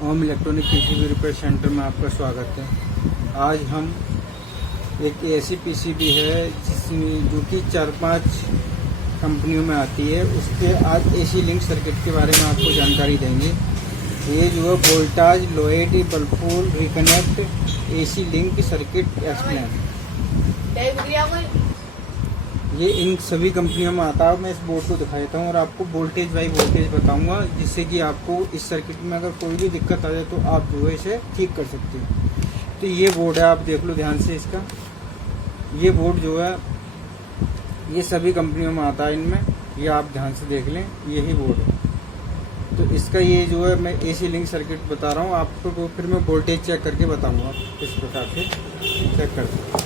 ओम electronic PCB repair centre में आपका स्वागत है। आज हम एक ऐसी पीसीबी है जिसमें जो कि 4-5 कंपनियों में आती है, उसके आज एसी लिंक सर्किट के बारे में आपको जानकारी देंगे। ये जो है वोल्टाज, लोएड, बल्फूल, reconnect, AC link circuit explain, ये इन सभी कंपनियों में आता है। मैं इस बोर्ड को दिखा देता हूँ और आपको वोल्टेज बाई वोल्टेज बताऊंगा, जिससे कि आपको इस सर्किट में अगर कोई भी दिक्कत आ जाए तो आप जो है इसे ठीक कर सकते हो। तो ये बोर्ड है, आप देख लो ध्यान से इसका। ये बोर्ड जो है ये सभी कंपनियों में आता है, इनमें ये आप ध्यान से देख लें, यही बोर्ड है। तो इसका ये जो है मैं एसी लिंक सर्किट बता रहा हूँ आपको, फिर मैं वोल्टेज चेक करके बताऊँगा किस प्रकार से चेक कर सकते हैं।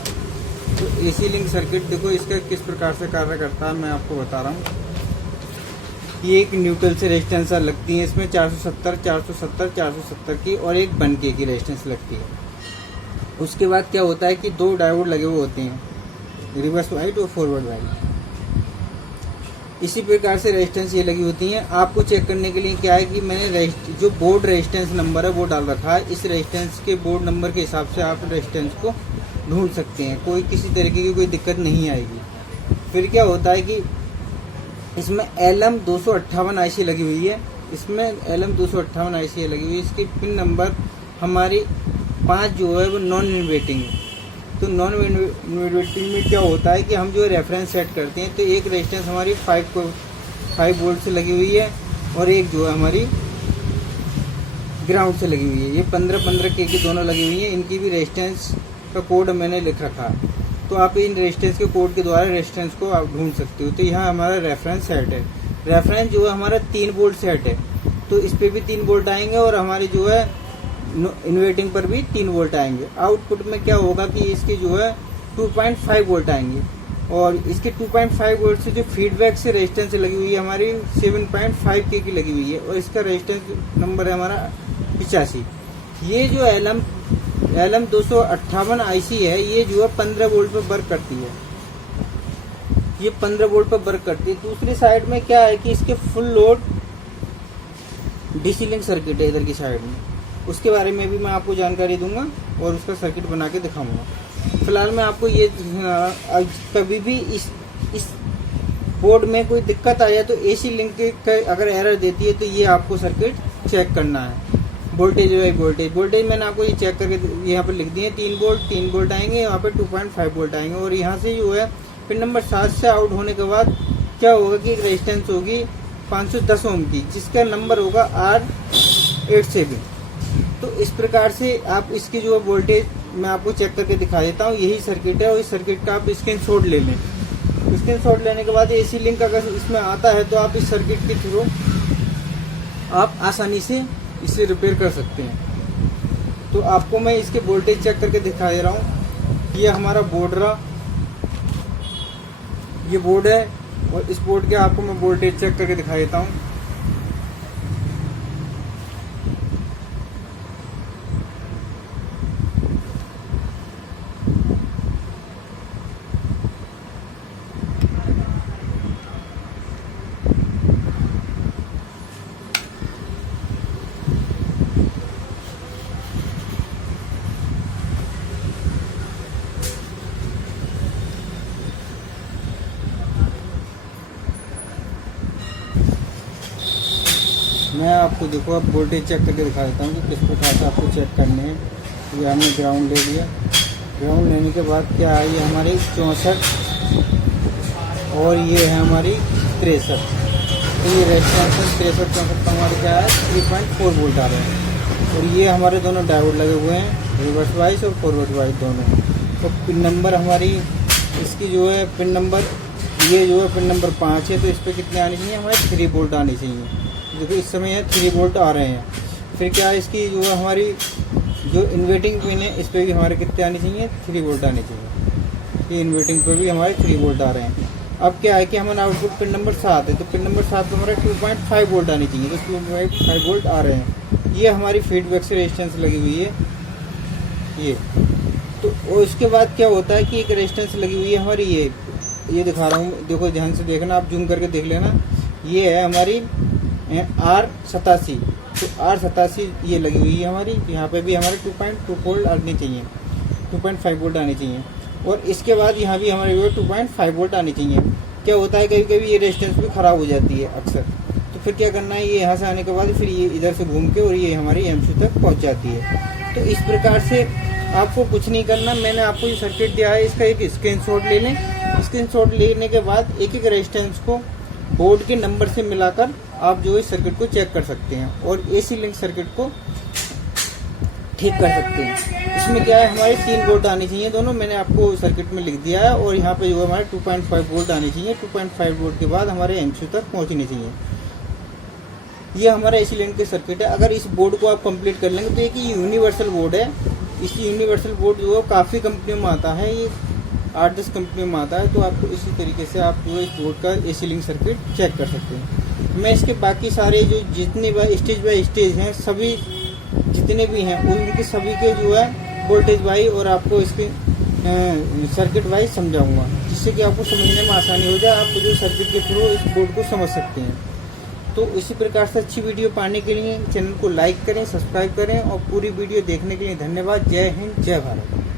तो एसी लिंक सर्किट देखो इसका किस प्रकार से कार्य करता है, मैं आपको बता रहा हूँ। ये एक न्यूट्रल से रेजिस्टेंस लगती है, इसमें 470 की और एक 1K की रेजिस्टेंस लगती है। उसके बाद क्या होता है कि 2 डायोड लगे हुए होते हैं, रिवर्स वाइट और फॉरवर्ड वाइट। इसी प्रकार से रेजिस्टेंस ये लगी होती हैं। आपको चेक करने के लिए क्या है कि मैंने जो बोर्ड रेजिस्टेंस नंबर है वो डाल रखा है। इस रेजिस्टेंस के बोर्ड नंबर के हिसाब से आप रेजिस्टेंस को ढूंढ सकते हैं, कोई किसी तरीके की कोई दिक्कत नहीं आएगी। फिर क्या होता है कि इसमें LM258 आईसी लगी हुई है, इसमें LM258 आईसी लगी हुई है। इसकी पिन नंबर हमारी 5 जो है वो नॉन इन्वर्टिंग है। तो नॉन इन्वर्टिंग में क्या होता है कि हम जो रेफरेंस सेट करते हैं, तो एक रेजिस्टेंस हमारी 5 वोल्ट से लगी हुई है और एक जो है हमारी ग्राउंड से लगी हुई है। ये 15K की दोनों लगी हुई हैं। इनकी भी रेजिस्टेंस का कोड मैंने लिख रखा है, तो आप इन रेजिस्टेंस के कोड के द्वारा रेजिस्टेंस को आप ढूंढ सकते हो। तो यहाँ हमारा रेफरेंस सेट है। रेफरेंस जो है हमारा 3 वोल्ट सेट है, तो इस पे भी 3 वोल्ट आएंगे और हमारे जो है इन्वर्टिंग पर भी 3 वोल्ट आएंगे। आउटपुट में क्या होगा कि इसके जो है 2.5 वोल्ट आएंगे और इसके 2.5 वोल्ट से जो फीडबैक से रेजिस्टेंस लगी हुई है हमारी 7.5K की लगी हुई है और इसका रेजिस्टेंस नंबर है हमारा 85। ये जो LM258 आईसी है, ये जो है 15 वोल्ट पर वर्क करती है। ये 15 वोल्ट पर वर्क करती है। दूसरी साइड में क्या है कि इसके full load DC link circuit है इधर की साइड में, उसके बारे में भी मैं आपको जानकारी दूंगा और उसका सर्किट बना के दिखाऊंगा। फिलहाल मैं आपको ये कभी भी इस बोर्ड में कोई दिक्कत आ जाए तो एसी लिंक का अगर एरर देती है तो ये आपको सर्किट चेक करना है। वोल्टेज बाई वोल्टेज मैंने आपको ये चेक करके यहाँ पर लिख दिए। 3 वोल्ट आएंगे, यहाँ पे 2.5 वोल्ट आएंगे और यहाँ से जो है पिन नंबर 7 से आउट होने के बाद क्या होगा कि एक रेजिस्टेंस होगी 510 ओम की, जिसका नंबर होगा R87। तो इस प्रकार से आप इसकी जो है वोल्टेज मैं आपको चेक करके दिखा देता हूँ। यही सर्किट है और इस सर्किट का आप स्क्रीनशॉट ले लें। स्क्रीनशॉट लेने के बाद एसी लिंक अगर इसमें आता है तो आप इस सर्किट के थ्रू आप आसानी से इसे रिपेयर कर सकते हैं। तो आपको मैं इसके वोल्टेज चेक करके दिखा दे रहा हूँ। ये हमारा बोर्ड रहा, ये बोर्ड है और इस बोर्ड के आपको मैं वोल्टेज चेक करके दिखा देता हूँ। मैं आपको देखो अब वोल्टेज चेक करके दिखा देता हूँ कि किस प्रकार से आपको चेक करने हैं। ये हमने ग्राउंड ले लिया। ग्राउंड लेने के बाद क्या है, ये हमारी 64 और ये है हमारी 63। तो ये रेजिस्टेंस 63-64 का हमारे क्या है 3.4 वोल्ट आ रहे हैं और ये हमारे दोनों डायोड लगे हुए हैं, रिवर्स वाइज और फॉरवर्ड वाइज दोनों। तो पिन नंबर हमारी इसकी जो है पिन नंबर, ये जो है पिन नंबर 5 है, तो इस पर कितने आने चाहिए हमारे 3 वोल्ट आने चाहिए। देखो इस समय है 3 वोल्ट आ रहे हैं। फिर क्या है इसकी जो है हमारी जो इन्वर्टिंग पिन है इस पर भी हमारे कितने आने चाहिए 3 वोल्ट आने चाहिए। ये इन्वर्टिंग पर भी हमारे 3 वोल्ट आ रहे हैं। अब क्या है कि हमारा आउटपुट पिन नंबर 7 है, तो पिन नंबर 7 पर हमारे 2.5 वोल्ट आने चाहिए, तो 2.5 वोल्ट आ रहे हैं। ये हमारी फीडबैक से रेजिस्टेंस लगी हुई है ये। तो और उसके बाद क्या होता है कि एक रेजिस्टेंस लगी हुई है हमारी, ये दिखा रहा हूँ, देखो ध्यान से देखना, आप जूम करके देख लेना। ये है हमारी R87 तो R87 ये लगी हुई है हमारी, यहाँ पे भी हमारे 2.2 वोल्ट आने चाहिए, 2.5 वोल्ट आने चाहिए। और इसके बाद यहाँ भी हमारे 2.5 वोल्ट आने चाहिए। क्या होता है कभी कभी ये रेजिस्टेंस भी ख़राब हो जाती है अक्सर, तो फिर क्या करना है, ये यहाँ से आने के बाद फिर ये इधर से घूम के और ये हमारी एमसी तक पहुँच जाती है। तो इस प्रकार से आपको कुछ नहीं करना, मैंने आपको ये सर्किट दिया है, इसका एक स्क्रीनशॉट ले लें। स्क्रीनशॉट लेने के बाद एक एक रेजिस्टेंस को बोर्ड के नंबर से मिलाकर आप जो इस सर्किट को चेक कर सकते हैं और एसी लिंक सर्किट को ठीक कर सकते हैं। इसमें क्या है, हमारे 3 वोल्ट आने चाहिए दोनों, मैंने आपको सर्किट में लिख दिया है। और यहाँ पे जो है हमारे 2.5 वोल्ट आने चाहिए, 2.5 वोल्ट के बाद हमारे एमसी तक पहुँचने चाहिए। ये हमारा एसी लिंक के सर्किट है। अगर इस बोर्ड को आप कंप्लीट कर लेंगे तो एक यूनिवर्सल बोर्ड है। इस यूनिवर्सल बोर्ड जो है काफ़ी कंपनियों में आता है, ये 8-10 कंपनियों में आता है। तो आपको इसी तरीके से आप जो इस बोर्ड का एसी लिंक सर्किट चेक कर सकते हैं। मैं इसके बाकी सारे जो जितने बाय स्टेज हैं, सभी जितने भी हैं उनके सभी के जो है वोल्टेज वाइज और आपको इसके सर्किट वाइज समझाऊंगा, जिससे कि आपको समझने में आसानी हो जाए। आप जो सर्किट के थ्रू इस बोर्ड को समझ सकते हैं। तो इसी प्रकार से अच्छी वीडियो पाने के लिए चैनल को लाइक करें, सब्सक्राइब करें और पूरी वीडियो देखने के लिए धन्यवाद। जय हिंद, जय भारत।